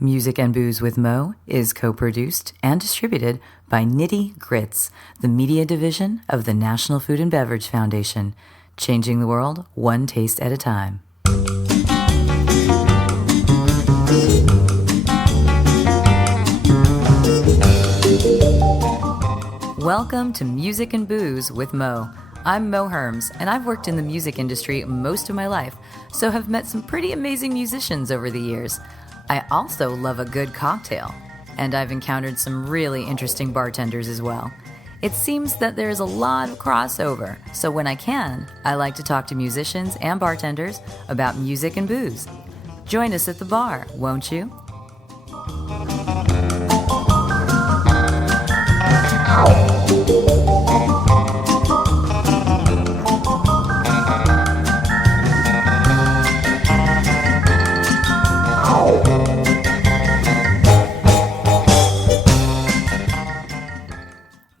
Music and Booze with Mo is co-produced and distributed by Nitty Grits, the media division of the National Food and Beverage Foundation, changing the world one taste at a time. Welcome to Music and Booze with Mo. I'm Mo Herms, and I've worked in the music industry most of my life, so have met some pretty amazing musicians over the years. I also love a good cocktail, and I've encountered some really interesting bartenders as well. It seems that there's a lot of crossover, so when I can, I like to talk to musicians and bartenders about music and booze. Join us at the bar, won't you?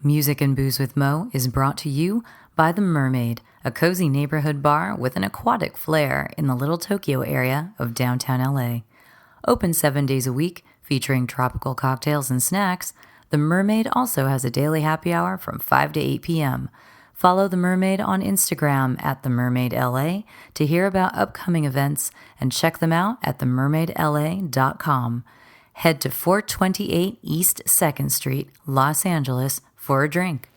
Music and Booze with Mo is brought to you by The Mermaid, a cozy neighborhood bar with an aquatic flair in the Little Tokyo area of downtown LA. Open 7 days a week, featuring tropical cocktails and snacks, The Mermaid also has a daily happy hour from 5 to 8 p.m. Follow The Mermaid on Instagram at TheMermaidLA to hear about upcoming events and check them out at TheMermaidLA.com. Head to 428 East 2nd Street, Los Angeles, for a drink.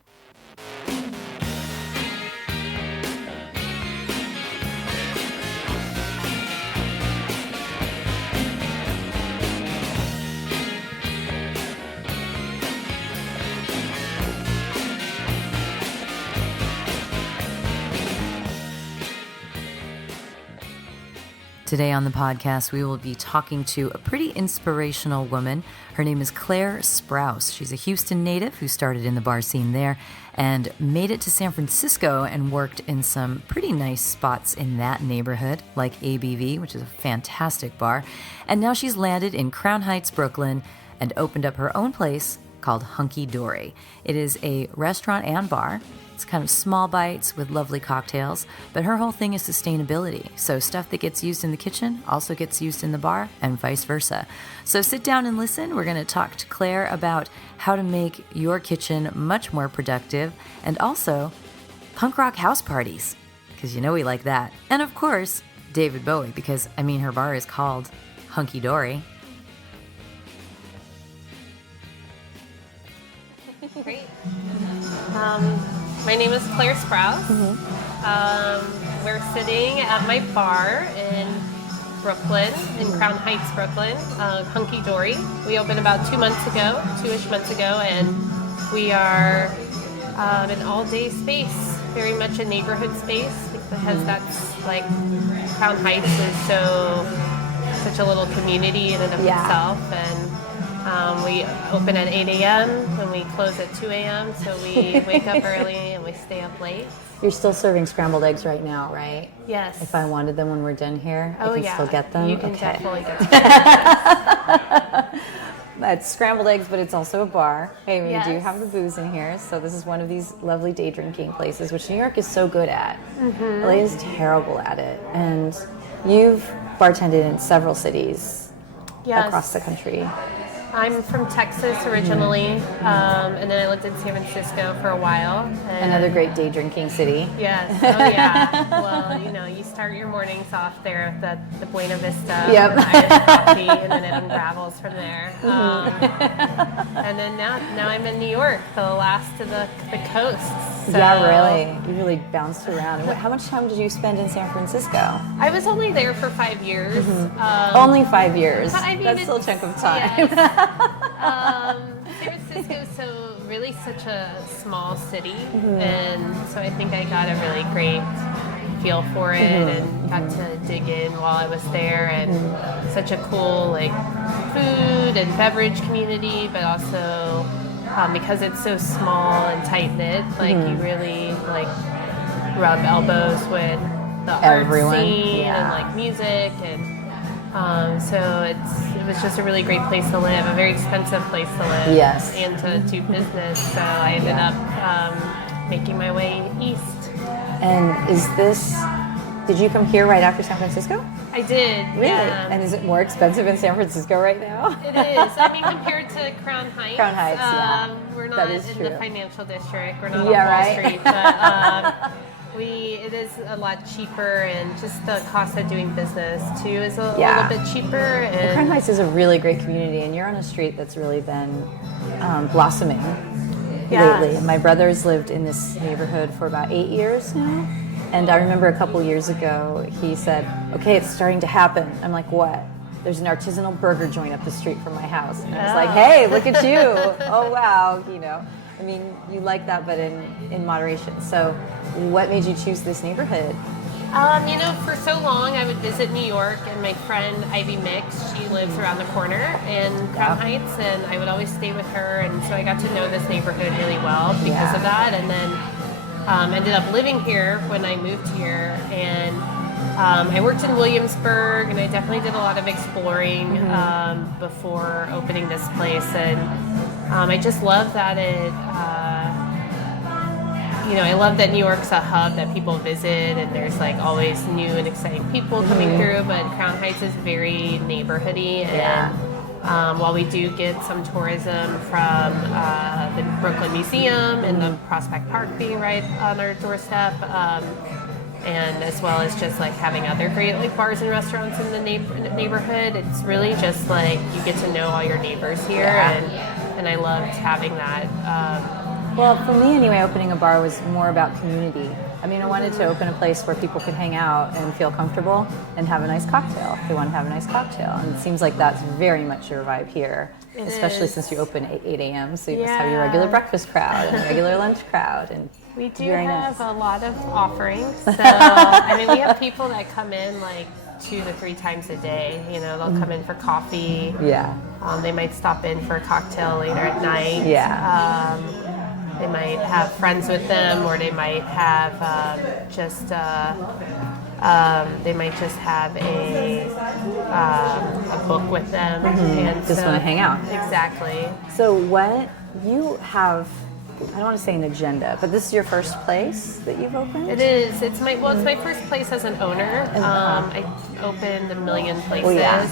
Today on the podcast, we will be talking to a pretty inspirational woman. Her name is Claire Sprouse. She's a Houston native who started in the bar scene there and made it to San Francisco and worked in some pretty nice spots in that neighborhood, like ABV, which is a fantastic bar. And now she's landed in Crown Heights, Brooklyn, and opened up her own place called Hunky Dory. It is a restaurant and bar. It's kind of small bites with lovely cocktails, but her whole thing is sustainability. So stuff that gets used in the kitchen also gets used in the bar and vice versa. So sit down and listen. We're going to talk to Claire about how to make your kitchen much more productive and also punk rock house parties, because you know we like that. And of course, David Bowie, because her bar is called Hunky Dory. Great. My name is Claire Sprouse. We're sitting at my bar in Brooklyn, in Crown Heights, Brooklyn, Hunky Dory. We opened about 2-ish months ago, and we are an all-day space, very much a neighborhood space, because that's like, Crown Heights is such a little community in and of itself, and we open at 8 a.m. and we close at 2 a.m. So we wake up early and we stay up late. You're still serving scrambled eggs right now, right? Yes. If I wanted them when we're done here, I can still get them? You can definitely get them. It's scrambled eggs, but it's also a bar. Hey, we Yes. do have the booze in here, so this is one of these lovely day drinking places, which New York is so good at. LA is terrible at it. And you've bartended in several cities across the country. I'm from Texas originally, and then I lived in San Francisco for a while. Another great day drinking city. Yes, oh yeah. Well, you start your mornings off there at the Buena Vista Yep. or the iced coffee, and then it unravels from there. And then now I'm in New York, the last of the coasts. So. Yeah, really. You really bounced around. How much time did you spend in San Francisco? I was only there for 5 years. Only 5 years. But That's still a chunk of time. Yes. San Francisco is really such a small city, and so I think I got a really great feel for it and got to dig in while I was there, and such a cool food and beverage community, but also because it's so small and tight knit, you really rub elbows with the art scene and music, and so it was just a really great place to live, a very expensive place to live, and to do business. So I ended up making my way east. And is this Did you come here right after San Francisco? I did. Really? Yeah. And is it more expensive in San Francisco right now? It is. I mean, compared to Crown Heights. Crown Heights, yeah. We're not That is in true. the financial district. We're not Yeah, on Wall right. Street. But it is a lot cheaper, and just the cost of doing business too is a little bit cheaper. And Crown Heights is a really great community, and you're on a street that's really been blossoming lately. My brother's lived in this neighborhood for about 8 years now. And I remember a couple years ago, he said, okay, it's starting to happen. I'm like, what? There's an artisanal burger joint up the street from my house. And I was like, hey, look at you. Oh, wow. I mean, you like that, but in moderation. So what made you choose this neighborhood? For so long I would visit New York, and my friend Ivy Mix, she lives around the corner in Crown Heights, and I would always stay with her, and so I got to know this neighborhood really well because of that. And then ended up living here when I moved here, and I worked in Williamsburg, and I definitely did a lot of exploring before opening this place, and I just love that I love that New York's a hub that people visit, and there's like always new and exciting people coming through, but Crown Heights is very neighborhoody, and while we do get some tourism from the Brooklyn Museum and the Prospect Park being right on our doorstep, and as well as just like having other great like bars and restaurants in the neighborhood, it's really just like you get to know all your neighbors here, and I loved having that. Well, for me anyway, opening a bar was more about community. I mean, I wanted to open a place where people could hang out and feel comfortable and have a nice cocktail. They want to have a nice cocktail. And it seems like that's very much your vibe here, especially since you open at 8 a.m. So you just have your regular breakfast crowd and regular lunch crowd. And we do have a lot of offerings. So, I mean, we have people that come in like 2 to 3 times a day. They'll come in for coffee. Yeah. They might stop in for a cocktail later at night. Yeah. They might have friends with them, or they might have they might just have a book with them, and Just want to hang out. Exactly. So what you have, I don't want to say an agenda, but this is your first place that you've opened? It is. It's my first place as an owner. I opened a million places. Oh, yeah.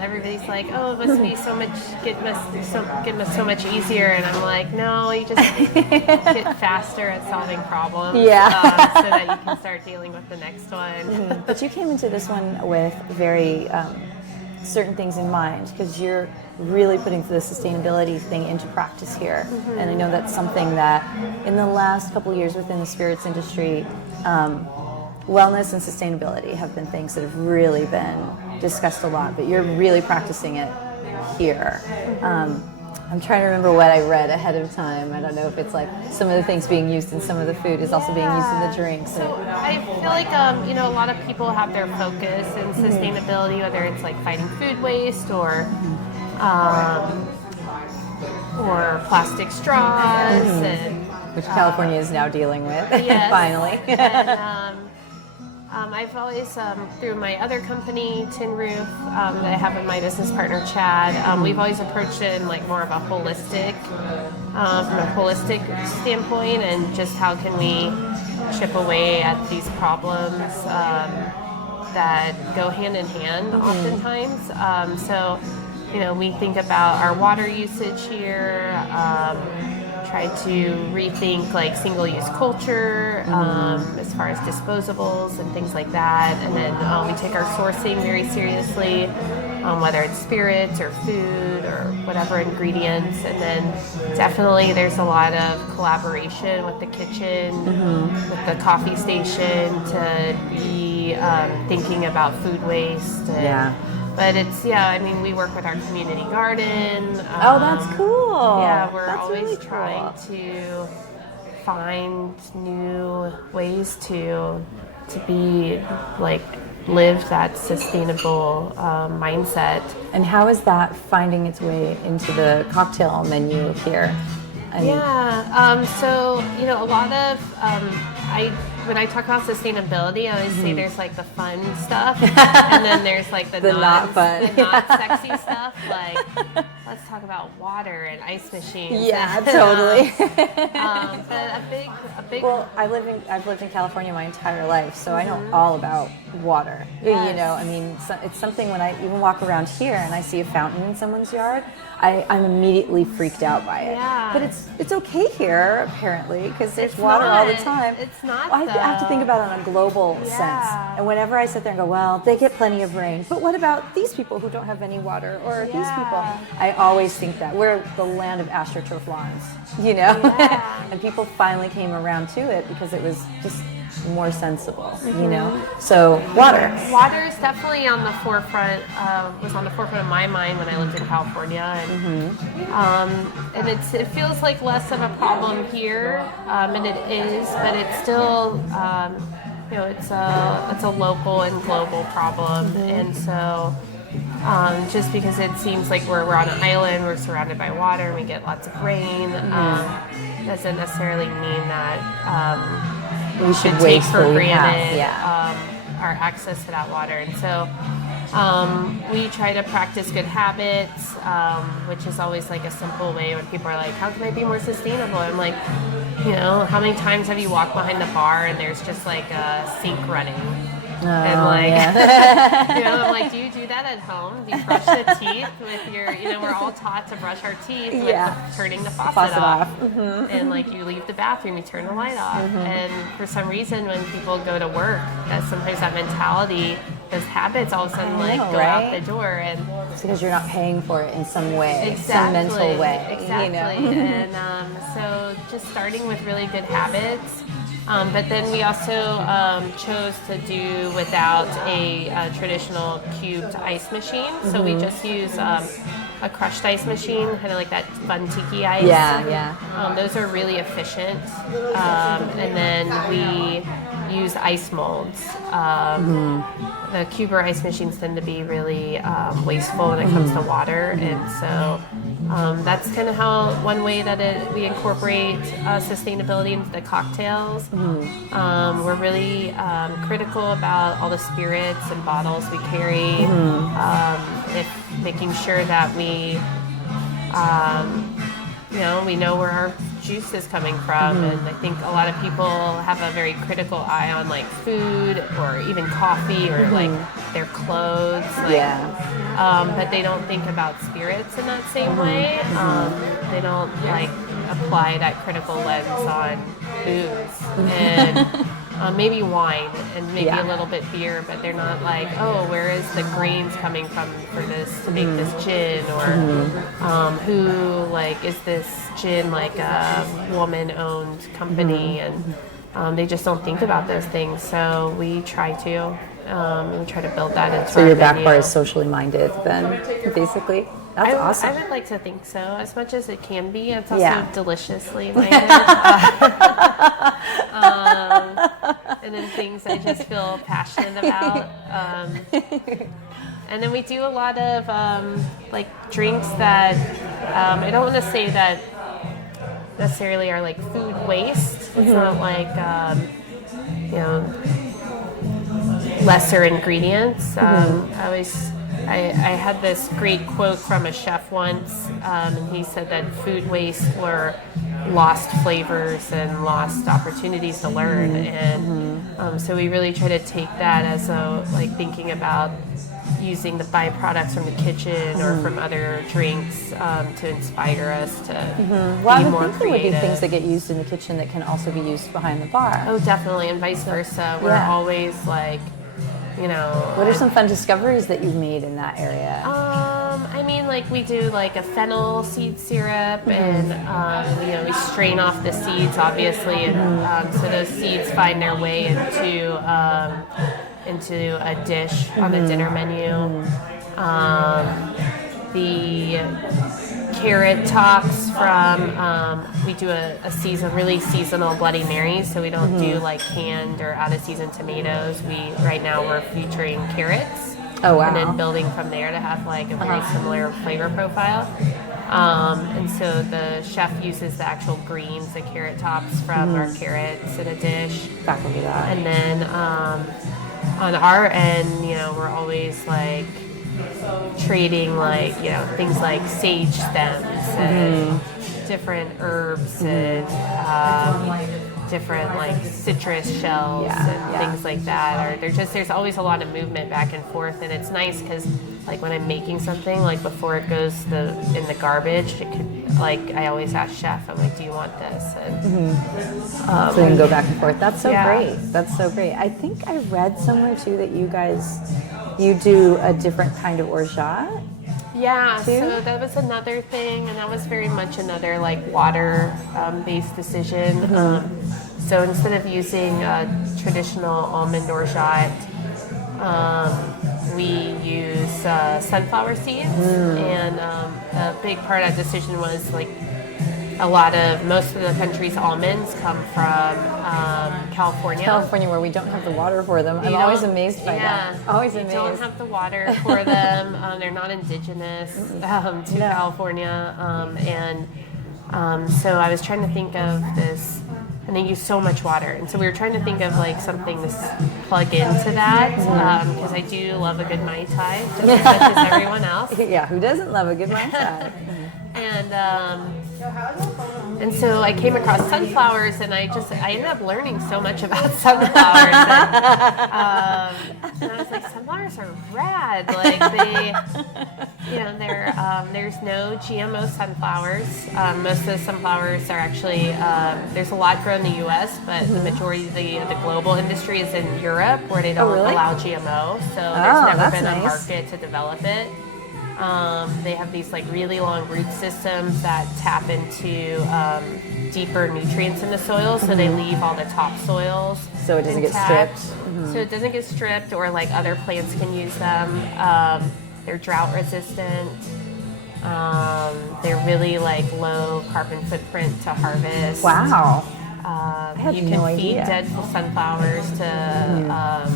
Everybody's like, "Oh, it must be so much. Get so much easier," and I'm like, "No, you just get faster at solving problems, so that you can start dealing with the next one." But you came into this one with very certain things in mind, because you're really putting the sustainability thing into practice here. And I know that's something that in the last couple of years within the spirits industry, wellness and sustainability have been things that have really been discussed a lot, but you're really practicing it here. I'm trying to remember what I read ahead of time. I don't know if it's like some of the things being used in some of the food is also being used in the drinks. So I feel like a lot of people have their focus in sustainability, whether it's like fighting food waste or plastic straws, and which California is now dealing with, finally. And I've always, through my other company, Tin Roof, that I have with my business partner Chad, we've always approached it in like more of a holistic, from a holistic standpoint, and just how can we chip away at these problems that go hand in hand oftentimes. So, we think about our water usage here, try to rethink like single-use culture as far as disposables and things like that. And then we take our sourcing very seriously, whether it's spirits or food or whatever ingredients. And then definitely there's a lot of collaboration with the kitchen, with the coffee station, to be thinking about food waste. And, but it's, we work with our community garden. Oh, that's cool. Yeah, we're always really trying to find new ways to be like live that sustainable mindset. And how is that finding its way into the cocktail menu here? So a lot of when I talk about sustainability, I always say there's like the fun stuff, and then there's like the not fun, the not sexy stuff. Like, let's talk about water and ice machines. Yeah, totally. But a big. Well, I've lived in California my entire life, so I know all about water. Yes. You know, I mean, it's something when I even walk around here and I see a fountain in someone's yard, I'm immediately freaked out by it. Yeah. But it's okay here apparently because there's It's water all the not. time. It's not. I have to think about it on a global Yeah. sense. And whenever I sit there and go, well, they get plenty of rain, but what about these people who don't have any water, or these people? I always think that we're the land of astroturf lawns, you know. Yeah. And people finally came around to it because it was just more sensible, you know. So water. Water is definitely on the forefront. Was on the forefront of my mind when I lived in California, and it feels like less of a problem here, and it is, but it's still, it's a local and global problem, and so. Just because it seems like we're on an island, we're surrounded by water, and we get lots of rain, doesn't necessarily mean that we should take for granted our access to that water. And so we try to practice good habits, which is always like a simple way when people are like, how can I be more sustainable? I'm like, how many times have you walked behind the bar and there's just like a sink running? And I'm like, do you do that at home? Do you brush the teeth with your, we're all taught to brush our teeth with turning the faucet off. And like you leave the bathroom, you turn the light off. And for some reason, when people go to work, sometimes that mentality, those habits all of a sudden go out the door. And it's because you're not paying for it in some way, some mental way. Exactly. And so just starting with really good habits. But then we also chose to do without a traditional cubed ice machine. So we just use a crushed ice machine, kind of like that fun tiki ice. Those are really efficient. And then we use ice molds. The cuber ice machines tend to be really wasteful when it comes to water, and so that's kind of how one way that we incorporate sustainability into the cocktails. We're really critical about all the spirits and bottles we carry, making sure that we know where our juice is coming from, and I think a lot of people have a very critical eye on like food or even coffee or like their clothes, but they don't think about spirits in that same way. They don't like apply that critical lens on foods and maybe wine and maybe a little bit beer, but they're not like, oh, where is the grains coming from for this to make this gin, or who like is this gin like a woman-owned company, and they just don't think about those things. So we try to build that into. So your back menu. bar is socially minded, then, basically. That's awesome. I would like to think so. As much as it can be, it's also deliciously minded. And then things I just feel passionate about. And then we do a lot of like drinks that I don't want to say that necessarily are like food waste. It's not like lesser ingredients. I had this great quote from a chef once, and he said that food waste were lost flavors and lost opportunities to learn, and so we really try to take that as thinking about using the byproducts from the kitchen or from other drinks to inspire us to be more creative. There would be things that get used in the kitchen that can also be used behind the bar. Oh, definitely, and vice versa. We're always like, what are some fun discoveries that you've made in that area? I mean, like we do like a fennel seed syrup, and we strain off the seeds, obviously, and so those seeds find their way into a dish on the dinner menu. The carrot tops from we do a really seasonal Bloody Mary, so we don't do like canned or out of season tomatoes. Right now we're featuring carrots. Oh wow! And then building from there to have like a very similar flavor profile. And so the chef uses the actual greens, the carrot tops from our carrots in a dish. Back into that. And then on our end, you know, we're always like trading like, you know, things like sage stems and different herbs and different like citrus shells and things like that. Or there's always a lot of movement back and forth, and it's nice because like when I'm making something, like before it goes in the garbage, it could, like I always ask chef, I'm like, do you want this? And so you can go back and forth. That's so great. That's so great. I think I read somewhere too that you do a different kind of orgeat. Yeah, so that was another thing, and that was very much another like water based decision. So instead of using a traditional almond orgeat, we use sunflower seeds, and a big part of that decision was like most of the country's almonds come from California. California, where we don't have the water for them. I'm always amazed by that. Always amazed. We don't have the water for them. They're not indigenous to California. So I was trying to think of this, and they use so much water. And so we were trying to think of like something to plug into that, because I do love a good Mai Tai, just as much as everyone else. Yeah, who doesn't love a good Mai Tai? And so I came across sunflowers, and I ended up learning so much about sunflowers. And I was like, sunflowers are rad. Like there's no GMO sunflowers. Most of the sunflowers are actually, there's a lot grown in the U.S., but the majority of the global industry is in Europe, where they don't allow GMO. So there's never been a market to develop it. They have these like really long root systems that tap into deeper nutrients in the soil, so they leave all the topsoils so it doesn't intact. get stripped. So it doesn't get stripped, or like other plants can use them. They're drought resistant. They're really like low carbon footprint to harvest. Wow. You can feed dead sunflowers to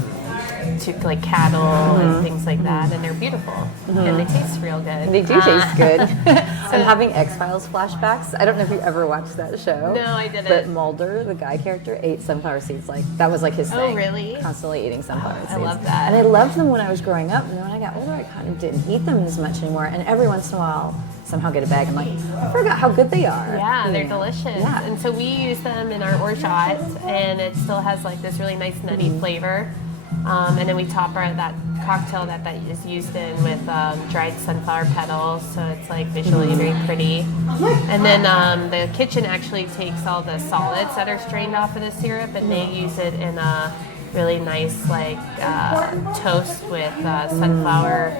like cattle and things like that, and they're beautiful and they taste real good. They do taste good. I'm having X-Files flashbacks. I don't know if you ever watched that show. No, I didn't. But Mulder, the guy character, ate sunflower seeds. Like that was like his thing. Oh, really? Constantly eating sunflower seeds. I love that. And I loved them when I was growing up, and then when I got older, I kind of didn't eat them as much anymore. And every once in a while, somehow get a bag. I'm like, I forgot how good they are. Yeah, they're delicious. Yeah. And so we use them in our orgeat, and it still has like this really nice nutty flavor. And then we top that cocktail that is used in with dried sunflower petals, so it's like visually very pretty. And then the kitchen actually takes all the solids that are strained off of the syrup, and they use it in a really nice like toast with sunflower.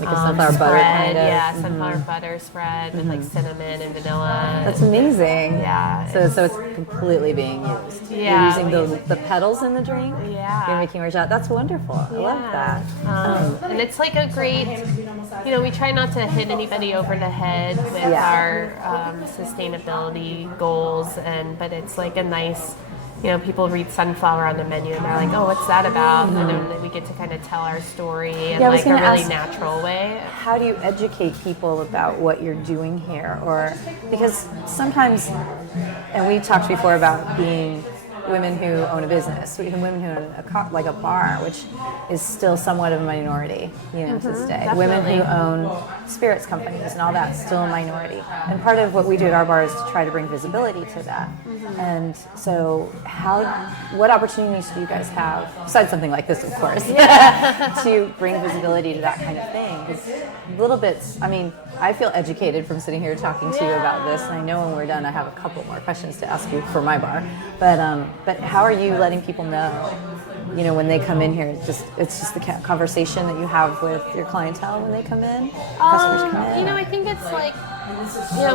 Like a sunflower spread, butter kind of. Yeah, sunflower butter spread with like cinnamon and vanilla. That's amazing. Yeah. So it's completely being used. Yeah. You're using the petals in the drink. Yeah. You're making orgeat. That's wonderful. I love that. And it's like a great, we try not to hit anybody over the head with our sustainability goals, but it's like a nice, people read sunflower on the menu and they're like, oh, what's that about? And then we get to kind of tell our story in like a really natural way. How do you educate people about what you're doing here? Or because sometimes, and we talked before about being women who own a business, even women who own a bar, which is still somewhat of a minority, to this day. Definitely. Women who own spirits companies and all that, still a minority. And part of what we do at our bar is to try to bring visibility to that. And so what opportunities do you guys have, besides something like this, of course, to bring visibility to that kind of thing? Because little bits, I feel educated from sitting here talking to you about this, and I know when we're done I have a couple more questions to ask you for my bar. But how are you letting people know, when they come in here? It's just the conversation that you have with your clientele when they come in? Customers come in? I think it's like,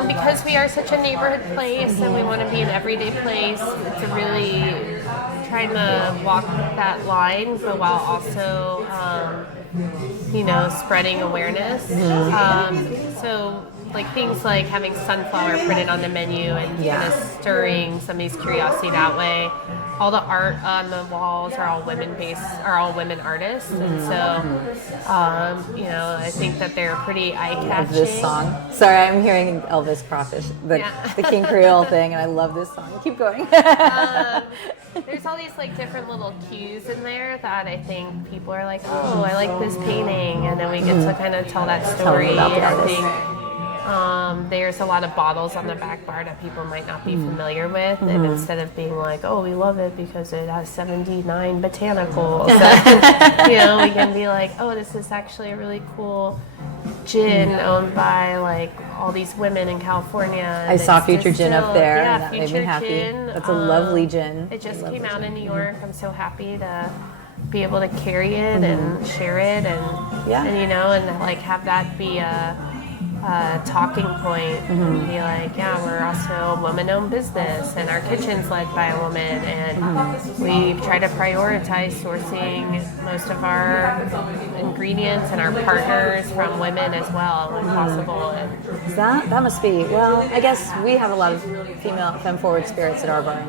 because we are such a neighborhood place and we want to be an everyday place, it's a really trying to walk that line, but while also, spreading awareness. So like things like having sunflower printed on the menu and kind of stirring somebody's curiosity that way. all the art on the walls are all women artists, and so you know, I think that they're pretty eye-catching. This song. Sorry, I'm hearing Elvis Crawfish, the King Creole thing, and I love this song. Keep going. There's all these like different little cues in there that I think people are like, oh, I like this painting, and then we get to kind of tell that story. I think there's a lot of bottles on the back bar that people might not be familiar with, and instead of being like, oh, we love it because it has 79 botanicals, you know, we can be like, oh, this is actually a really cool gin owned by like all these women in California. I saw Future Gin up there, yeah, and that made Future me happy. Gin. That's a lovely gin. It just came out in New York. I'm so happy to be able to carry it and share it, and you know, and like have that be a talking point, and be like, yeah, we're also a woman-owned business, and our kitchen's led by a woman, and we try to prioritize sourcing most of our ingredients and our partners from women as well, when possible. And That must be, well, I guess we have a lot of female femme-forward spirits at our bar.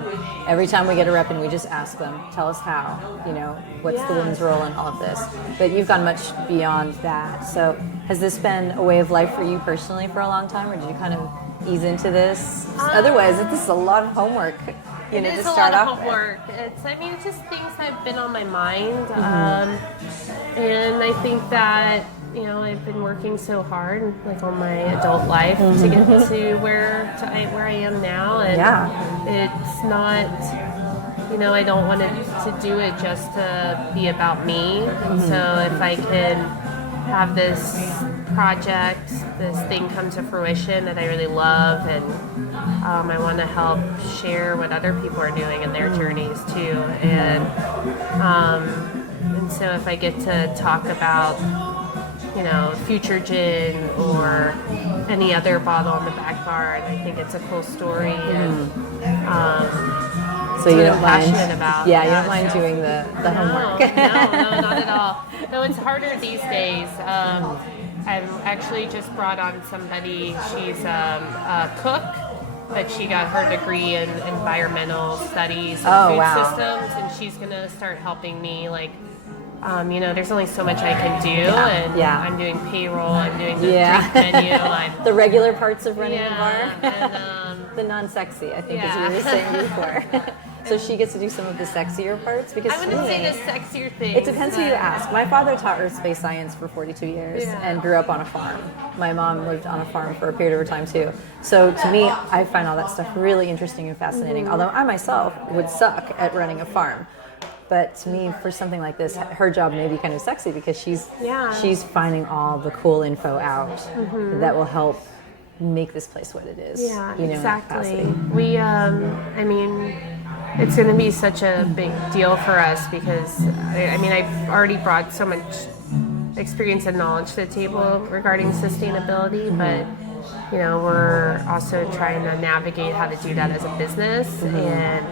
Every time we get a rep and we just ask them, tell us how, you know, what's the women's role in all of this. But you've gone much beyond that. So has this been a way of life for you personally for a long time, or did you kind of ease into this? Otherwise, this is a lot of homework, you know, to start off with. It is a lot of homework. It's just things that have been on my mind. And I think that, you know, I've been working so hard, like, on my adult life to get to where I am now, and it's not, you know, I don't want to do it just to be about me. And so if I can have this project, this thing come to fruition that I really love, and I want to help share what other people are doing in their journeys too, and so if I get to talk about, you know, Future Gin or any other bottle on the back bar, and I think it's a cool story, and so you don't mind, passionate about. Yeah, you don't mind doing the homework. No, not at all. No, it's harder these days. I've actually just brought on somebody. She's a cook, but she got her degree in environmental studies and food systems, and she's gonna start helping me, like, you know, there's only so much I can do, and I'm doing payroll, I'm doing the drink menu, the regular parts of running a bar, and, the non-sexy, I think, as you were saying before. So she gets to do some of the sexier parts, because I wouldn't say the sexier things. It depends who you ask. My father taught earth-space science for 42 years and grew up on a farm. My mom lived on a farm for a period of time too. So to me, I find all that stuff really interesting and fascinating. Although I myself would suck at running a farm. But to me, for something like this, her job may be kind of sexy, because she's finding all the cool info out that will help make this place what it is. Yeah, you know, exactly. We, I mean, it's going to be such a big deal for us, because I mean, I've already brought so much experience and knowledge to the table regarding sustainability, but you know, we're also trying to navigate how to do that as a business, and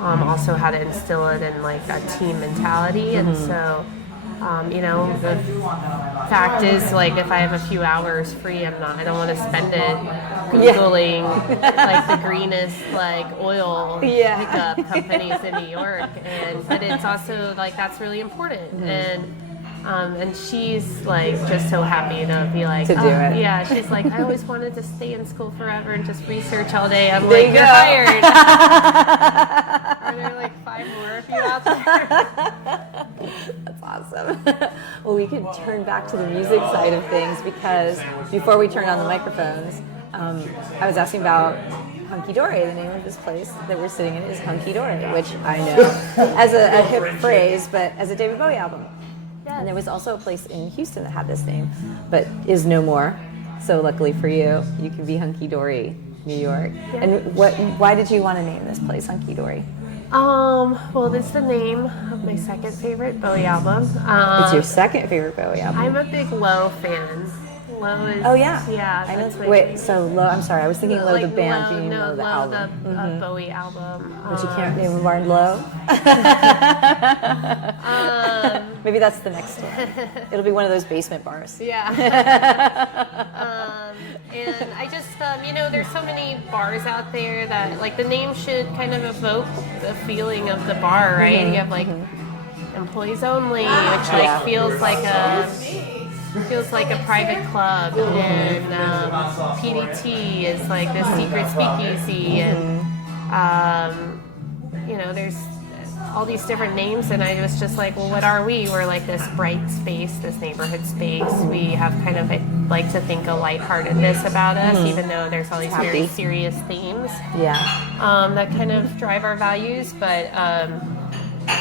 also how to instill it in like a team mentality. And so, you know, the fact is, like, if I have a few hours free, I don't want to spend it Googling like the greenest like oil pickup companies in New York, but it's also like that's really important, and she's like just so happy to be like, to do it. Yeah, she's like, I always wanted to stay in school forever and just research all day. I'm like, you're hired. Are there like 5 more of you out there? That's awesome. Well, we could turn back to the music side of things, because before we turned on the microphones, I was asking about Hunky Dory. The name of this place that we're sitting in is Hunky Dory, which I know as a hip phrase, but as a David Bowie album. And there was also a place in Houston that had this name, but is no more. So luckily for you, you can be Hunky Dory, New York. Yeah. And why did you want to name this place Hunky Dory? Well, that's the name of my second favorite Bowie album. It's your second favorite Bowie album. I'm a big Low fan. Low is... Oh, yeah. Yeah. I know. Wait, so Low, I'm sorry, I was thinking Low like the band, Low, you know, no, the Low, album. The Bowie album. But you can't name Barn Low? Maybe that's the next one. It'll be one of those basement bars. Yeah. And And I just, there's so many bars out there that, like, the name should kind of evoke the feeling of the bar, right? You have, like, employees only, which, like, feels like a private club, and PDT is like the secret speakeasy, and there's all these different names, and I was just like, well, what are we? We're like this bright space, this neighborhood space. We have kind of, I like to think, a lightheartedness about us, even though there's all these very serious themes that kind of drive our values, but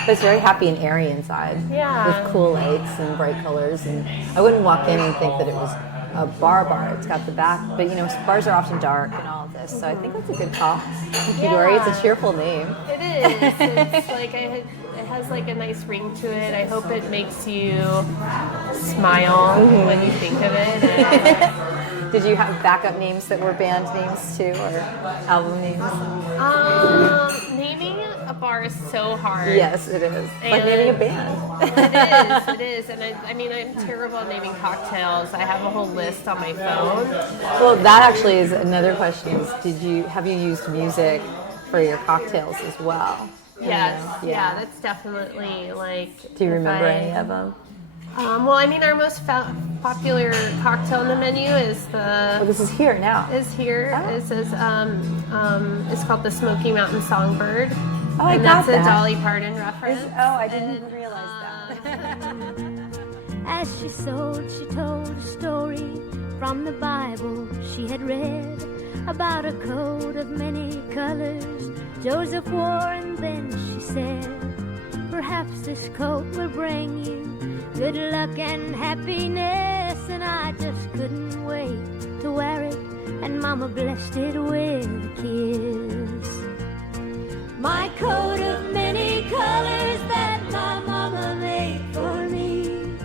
it's very happy and airy inside. Yeah. With cool lights and bright colors. And I wouldn't walk in and think that it was a bar. It's got the back, but bars are often dark and all of this. So I think that's a good call. Hunky Dory, it's a cheerful name. It is. It's like it has like a nice ring to it. I hope it makes you smile when you think of it. Did you have backup names that were band names too, or album names? Naming a bar is so hard. Yes, it is. Like naming a band. It is. And I'm terrible at naming cocktails. I have a whole list on my phone. Well, that actually is another question. Have you used music for your cocktails as well? Yes. Yeah, that's definitely like. Do you remember any of them? Our most popular cocktail on the menu is this is here now. Is here. Oh. It says it's called the Smoky Mountain Songbird. Oh, I and got that's that. a Dolly Parton reference. I didn't realize that. As she told a story from the Bible she had read about a coat of many colors Joseph wore, and then she said, perhaps this coat will bring you good luck and happiness, and I just couldn't wait to wear it, and Mama blessed it with a kiss. My coat of many colors that my Mama made for me,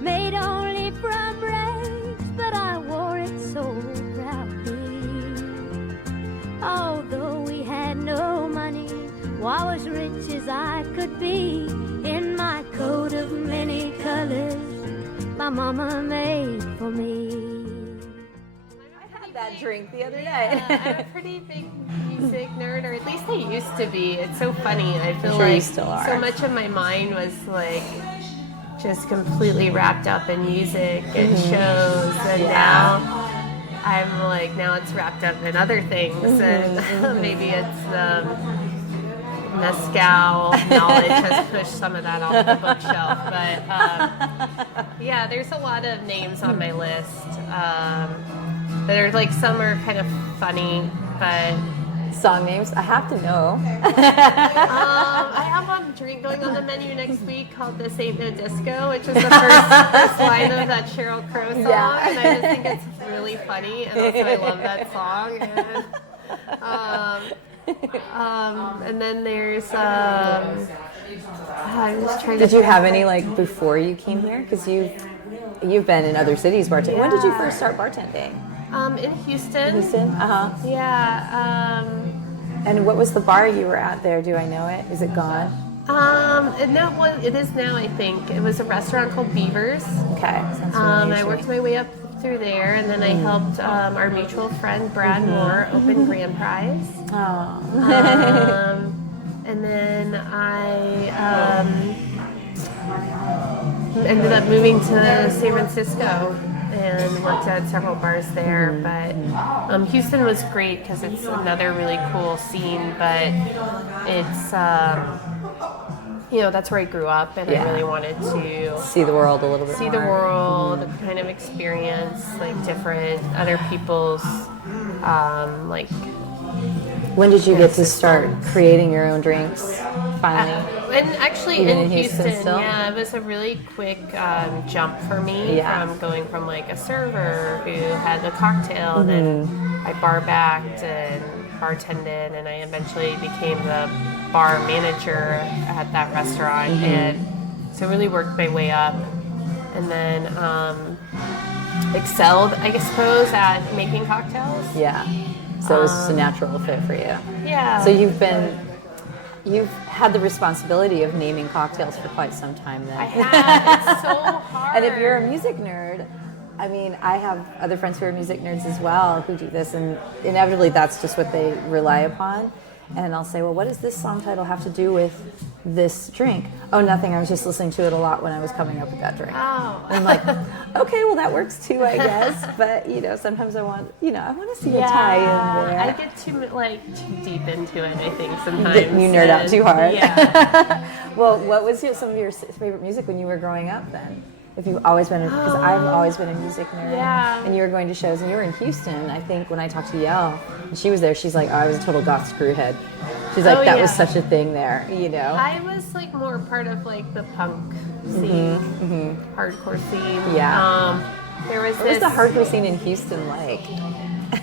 made only from rags, but I wore it so proudly. Although we had no money, I was rich as I could be, in my coat of many colors my Mama made for me. I had that drink the other night. I'm a pretty big music nerd, or at least I used to be. It's so funny. I feel you like still are. So much of my mind was like just completely wrapped up in music and shows, and now it's wrapped up in other things, and maybe it's mezcal knowledge has pushed some of that off the bookshelf, but there's a lot of names on my list that are like, some are kind of funny, but Song names, I have to know. I have a drink going on the menu next week called This Ain't No Disco, which is the first line of that Sheryl Crow song, and I just think it's really funny, and also I love that song. And then there's I'm just trying to. Did you have any like before you came here? Because you've been in other cities bartending. When did you first start bartending? In Houston. Yeah. And what was the bar you were at there? Do I know it? Is it gone? It is now, I think. It was a restaurant called Beavers. Okay. I worked my way up through there, and then I helped our mutual friend Brad Moore open Grand Prize. Oh. And then I ended up moving to San Francisco and worked at several bars there. But Houston was great because it's another really cool scene, but it's that's where I grew up, and I really wanted to see the world a little bit more. See the world, kind of experience like different other people's like. When did you get to start creating your own drinks? Finally, and actually even in Houston, still? Yeah, it was a really quick jump for me from going from like a server who had a cocktail, and then I bar backed and bartended, and I eventually became the bar manager at that restaurant, and so really worked my way up, and then excelled, I suppose, at making cocktails. Yeah. So it was just a natural fit for you. Yeah. So you've had the responsibility of naming cocktails for quite some time then. I have. It's so hard. And if you're a music nerd, I mean, I have other friends who are music nerds as well who do this, and inevitably that's just what they rely upon. And I'll say, well, what does this song title have to do with this drink? Oh, nothing. I was just listening to it a lot when I was coming up with that drink. Oh. And I'm like, okay, well, that works too, I guess. But, sometimes I want to see a tie in there. I get too deep into it, I think, sometimes. You nerd out too hard. Yeah. Well, what was some of your favorite music when you were growing up then? If you've always been, because I've always been a music nerd. Yeah. And you were going to shows, and you were in Houston, I think, when I talked to Yael, and she was there, she's like, oh, I was a total goth screwhead. She's like, that was such a thing there, I was more part of the punk scene, hardcore scene. Yeah. There was what was the hardcore scene in Houston like?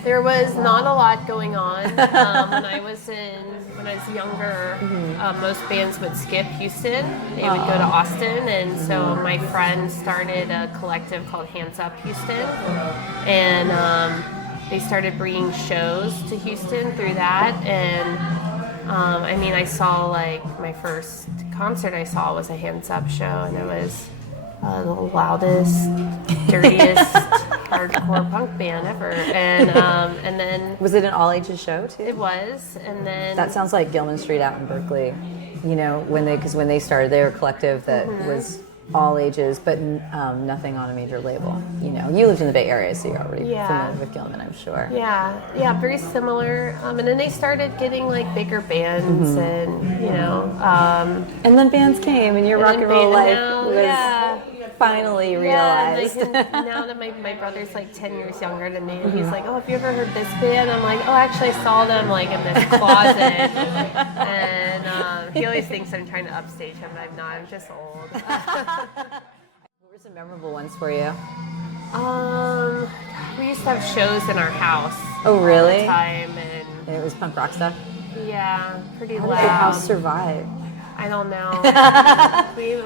There was not a lot going on. When I was younger, most bands would skip Houston. They would go to Austin, and so my friend started a collective called Hands Up Houston, and they started bringing shows to Houston through that. And I saw my first concert I saw was a Hands Up show, and it was the loudest, dirtiest hardcore punk band ever. And then was it an all ages show too? It was, and then that sounds like Gilman Street out in Berkeley. When they started, they were a collective that was all ages, but nothing on a major label. You lived in the Bay Area, so you're already familiar with Gilman, I'm sure. Yeah, very similar. And then they started getting bigger bands, and and then bands came, and your rock and roll life was finally realized. Now that my brother's 10 years younger than me, and he's like, oh, have you ever heard this band? I'm like, oh, actually I saw them in this closet. And he always thinks I'm trying to upstage him, but I'm not. I'm just old. What were some memorable ones for you? We used to have shows in our house. Oh, really? All the time, and it was punk rock stuff? Yeah, pretty loud. How did your house survive? I don't know.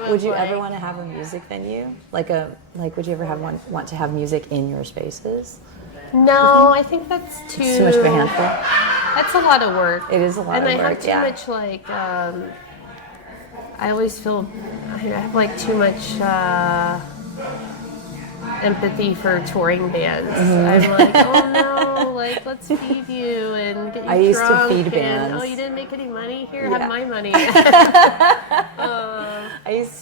Would you ever want to have a music venue? Would you ever want to have music in your spaces? No, I think that's too much of a handful. That's a lot of work. It is a lot of work. And I have too much I always feel I have too much empathy for touring bands. I'm like, oh no, let's feed you and get you I used drunk. To feed bands. Oh, you didn't make any money? Here, have my money.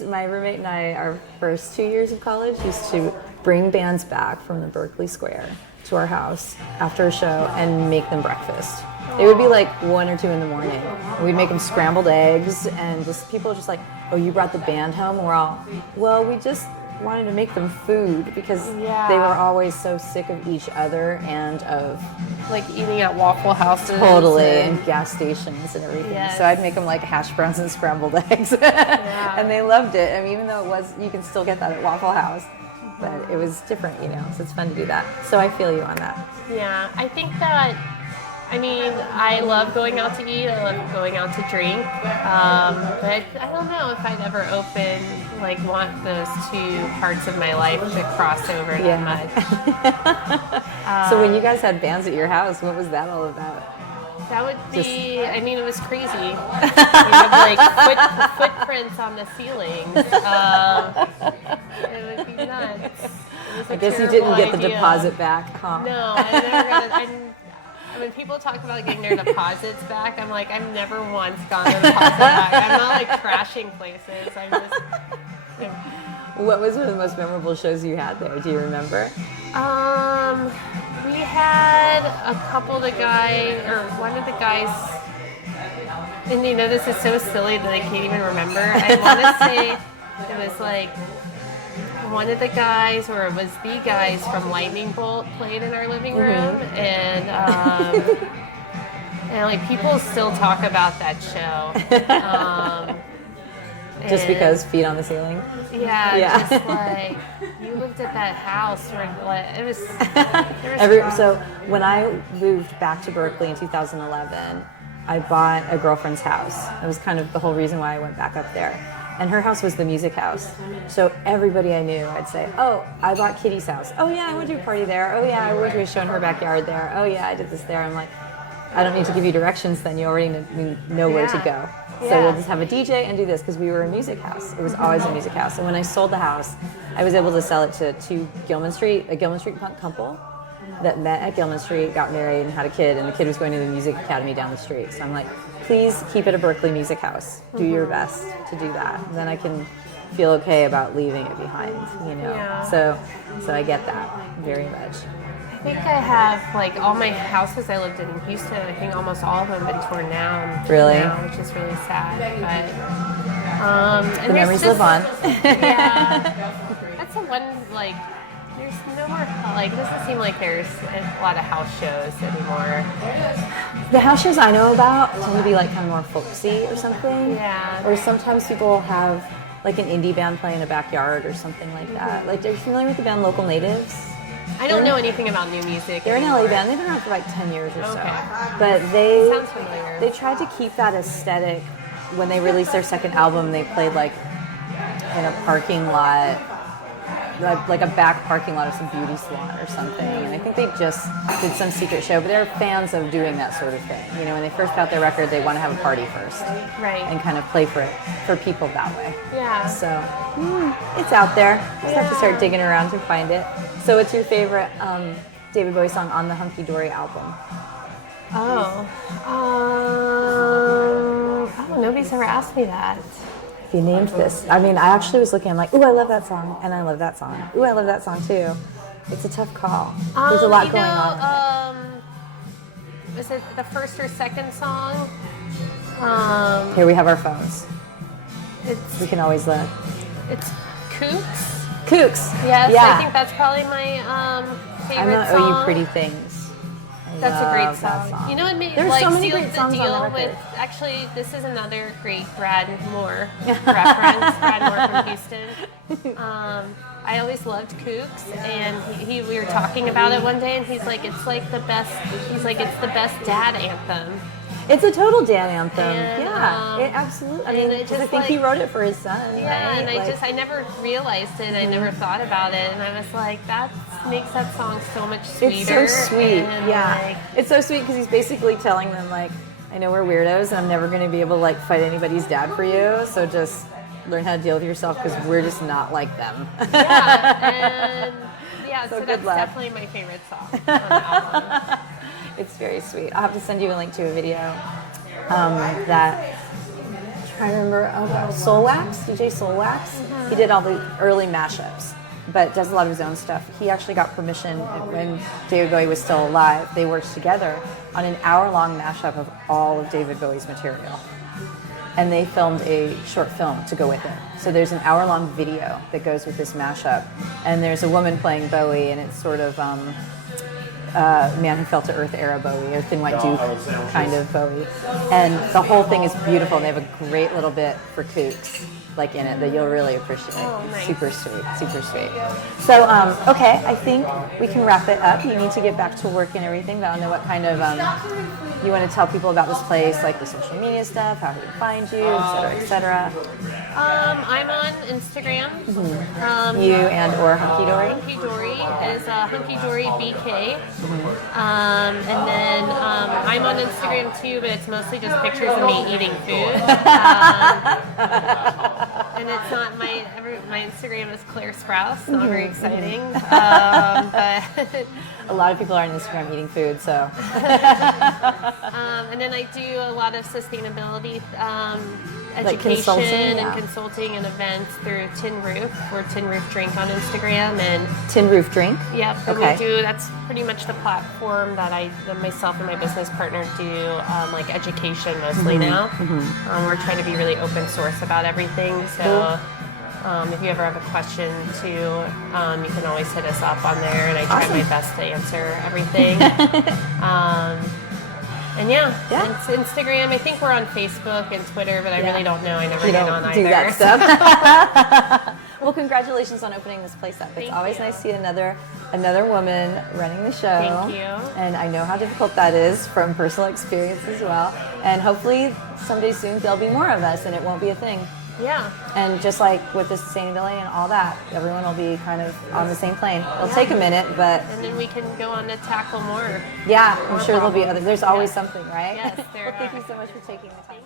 My roommate and I, our first 2 years of college, used to bring bands back from the Berkeley Square to our house after a show and make them breakfast. It would be 1 or 2 in the morning. We'd make them scrambled eggs, and people were just like, oh, you brought the band home? We're all, well, we just wanted to make them food because they were always so sick of each other and of eating at Waffle Houses. Totally, and gas stations and everything. Yes. So I'd make them hash browns and scrambled eggs. And they loved it. I mean, even though you can still get that at Waffle House, but it was different, so it's fun to do that. So I feel you on that. Yeah, I think that, I love going out to eat. I love going out to drink. But I don't know if I'd ever want those two parts of my life to cross over that much. So when you guys had bands at your house, what was that all about? That would be, it was crazy. We have footprints on the ceilings. It would be nuts. I guess you didn't get the deposit back, huh? No, I never got it. When people talk about getting their deposits back, I'm like, I've never once gotten a deposit back. I'm not crashing places. I'm just. What was one of the most memorable shows you had there? Do you remember? We had a couple of the guys, or one of the guys, and this is so silly that I can't even remember. I want to say it was one of the guys, or it was the guys from Lightning Bolt played in our living room, and people still talk about that show. Just because feet on the ceiling? Yeah. Just you lived at that house where it was So when I moved back to Berkeley in 2011, I bought a girlfriend's house. It was kind of the whole reason why I went back up there. And her house was the music house. So everybody I knew, I'd say, oh, I bought Kitty's house. Oh yeah, I went to a party there. Oh yeah, I went to a show in her backyard there. Oh yeah, I did this there. I'm like, I don't need to give you directions then. You already know where to go. So Yeah. we'll just have a DJ and do this because we were a music house. It was always a music house. And when I sold the house, I was able to sell it to a Gilman Street punk couple that met at Gilman Street, got married, and had a kid. And the kid was going to the music academy down the street. So I'm like, please keep it a Berkeley music house. Do your best to do that. And then I can feel okay about leaving it behind, you know. Yeah. So I get that very much. I think I have like all my houses I lived in Houston. I think almost all of them have been torn down. Really? Now, which is really sad. But and The memories live on. Yeah, that's the one. Like, there's no more. Like, it doesn't seem like there's a lot of house shows anymore. The house shows I know about tend to be like kind of more folksy or something. Yeah. Or sometimes people have like an indie band play in a backyard or something like that. Like, are you familiar with the band Local Natives? I don't know anything about new music. They're an anymore. LA band. They've been around for like 10 years or so. Okay. But they Sounds familiar. they tried to keep that aesthetic. When they released their second album, they played like in a parking lot, like a back parking lot of some beauty salon or something. And I think they just did some secret show. But they're fans of doing that sort of thing. You know, when they first put out their record, they want to have a party first. Right. And kind of play for people that way. Yeah. So it's out there. Just have to start digging around to find it. So what's your favorite David Bowie song on the Hunky Dory album? Nobody's ever asked me that. If you named this, I mean, I actually was looking. I'm like, ooh, I love that song, and I love that song. Ooh, I love that song too. It's a tough call. There's a lot going on. Is it the first or second song? Here we have our phones. It's We can always look. it's Kooks. Kooks. Yes, Yeah. I think that's probably my I'm favorite gonna song. owe you pretty things. I That's a great love that song. You know what made There's like so many sealed great the songs on deal that with? record. Actually, this is another great Brad Moore reference. Brad Moore from Houston. I always loved Kooks, and we were talking about it one day, and he's like, it's like the best. He's like, it's the best dad anthem. It's a total dad anthem. And, Yeah, it absolutely. I and mean, it 'cause I just, think he like- wrote it for his son. Yeah, right? and I never realized it. I never thought about it, and I was like, that makes that song so much sweeter. It's so sweet. And, Yeah, like, it's so sweet because he's basically telling them like, I know we're weirdos, and I'm never going to be able to like fight anybody's dad for you. So just learn how to deal with yourself because we're just not like them. so good that's luck. definitely my favorite song on the album. It's very sweet. I'll have to send you a link to a video that. I'm trying to remember. Soul Wax, DJ Soul Wax. He did all the early mashups, but does a lot of his own stuff. He actually got permission when David Bowie was still alive. They worked together on an hour-long mashup of all of David Bowie's material. And they filmed a short film to go with it. So there's an hour-long video that goes with this mashup. And there's a woman playing Bowie, and it's sort of Man Who Fell to Earth era Bowie, or Thin White Duke kind of Bowie. And the whole thing is beautiful. And they have a great little bit for Kooks like in it that you'll really appreciate. Oh, nice. Super sweet, super sweet. So, okay, I think we can wrap it up. You need to get back to work and everything, but I don't know what kind of, you want to tell people about this place, like the social media stuff, how to find you, et cetera. I'm on Instagram. You and or Hunky Dory? Hunky Dory is Hunky Dory BK. And then I'm on Instagram too, but it's mostly just pictures of me eating food. And it's not my Instagram is Claire Sprouse. Not very exciting, but A lot of people are on Instagram eating food, so. and then I do a lot of sustainability Like education consulting, yeah. and consulting and events through Tin Roof or Tin Roof Drink on Instagram and. Tin Roof Drink? Yep, and Okay. we do. That's pretty much the platform that myself and my business partner do, like education mostly now. We're trying to be really open source about everything. So, if you ever have a question too, you can always hit us up on there, and I try my best to answer everything. And it's Instagram. I think we're on Facebook and Twitter, but I really don't know. I never get on either. Do that stuff. Well, congratulations on opening this place up. It's Thank always you. nice to see another woman running the show. Thank you. And I know how difficult that is from personal experience as well. And hopefully someday soon there'll be more of us and it won't be a thing. Yeah. And just like with the sustainability and all that, everyone will be kind of on the same plane. It'll take a minute, but... And then we can go on to tackle more. Yeah, I'm sure there'll be others. There's always something, right? Yes, there Well, thank are. you so much for taking the time.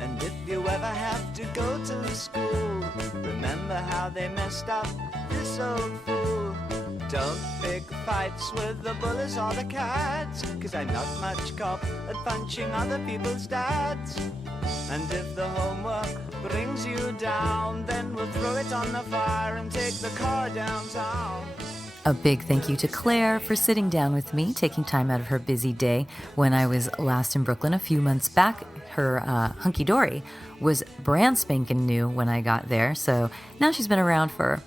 And if you ever have to go to school, remember how they messed up this old fool. Don't pick fights with the bullies or the cats, 'cause I'm not much cop at punching other people's dads. And if the homework brings you down, then we'll throw it on the fire and take the car downtown. A big thank you to Claire for sitting down with me, taking time out of her busy day. When I was last in Brooklyn a few months back, her Hunky Dory was brand spanking new when I got there. So now she's been around for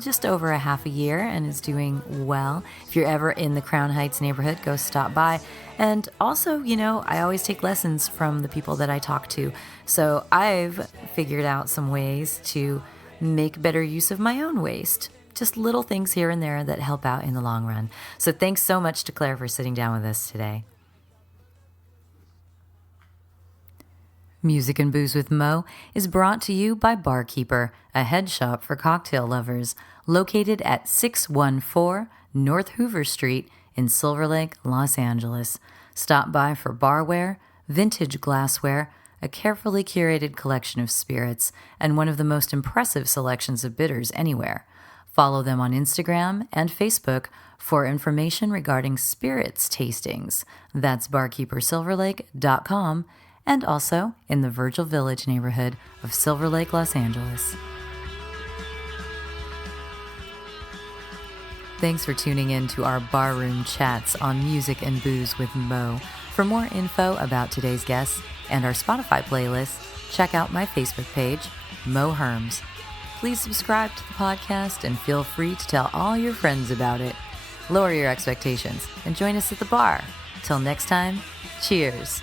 just over a half a year and is doing well. If you're ever in the Crown Heights neighborhood, go stop by. And also, I always take lessons from the people that I talk to. So I've figured out some ways to make better use of my own waste. Just little things here and there that help out in the long run. So thanks so much to Claire for sitting down with us today. Music and Booze with Mo is brought to you by Barkeeper, a head shop for cocktail lovers, located at 614 North Hoover Street in Silver Lake, Los Angeles. Stop by for barware, vintage glassware, a carefully curated collection of spirits, and one of the most impressive selections of bitters anywhere. Follow them on Instagram and Facebook for information regarding spirits tastings. That's barkeepersilverlake.com, and also in the Virgil Village neighborhood of Silver Lake, Los Angeles. Thanks for tuning in to our barroom chats on Music and Booze with Mo. For more info about today's guests and our Spotify playlist, check out my Facebook page, Mo Herms. Please subscribe to the podcast and feel free to tell all your friends about it. Lower your expectations and join us at the bar. Till next time, cheers.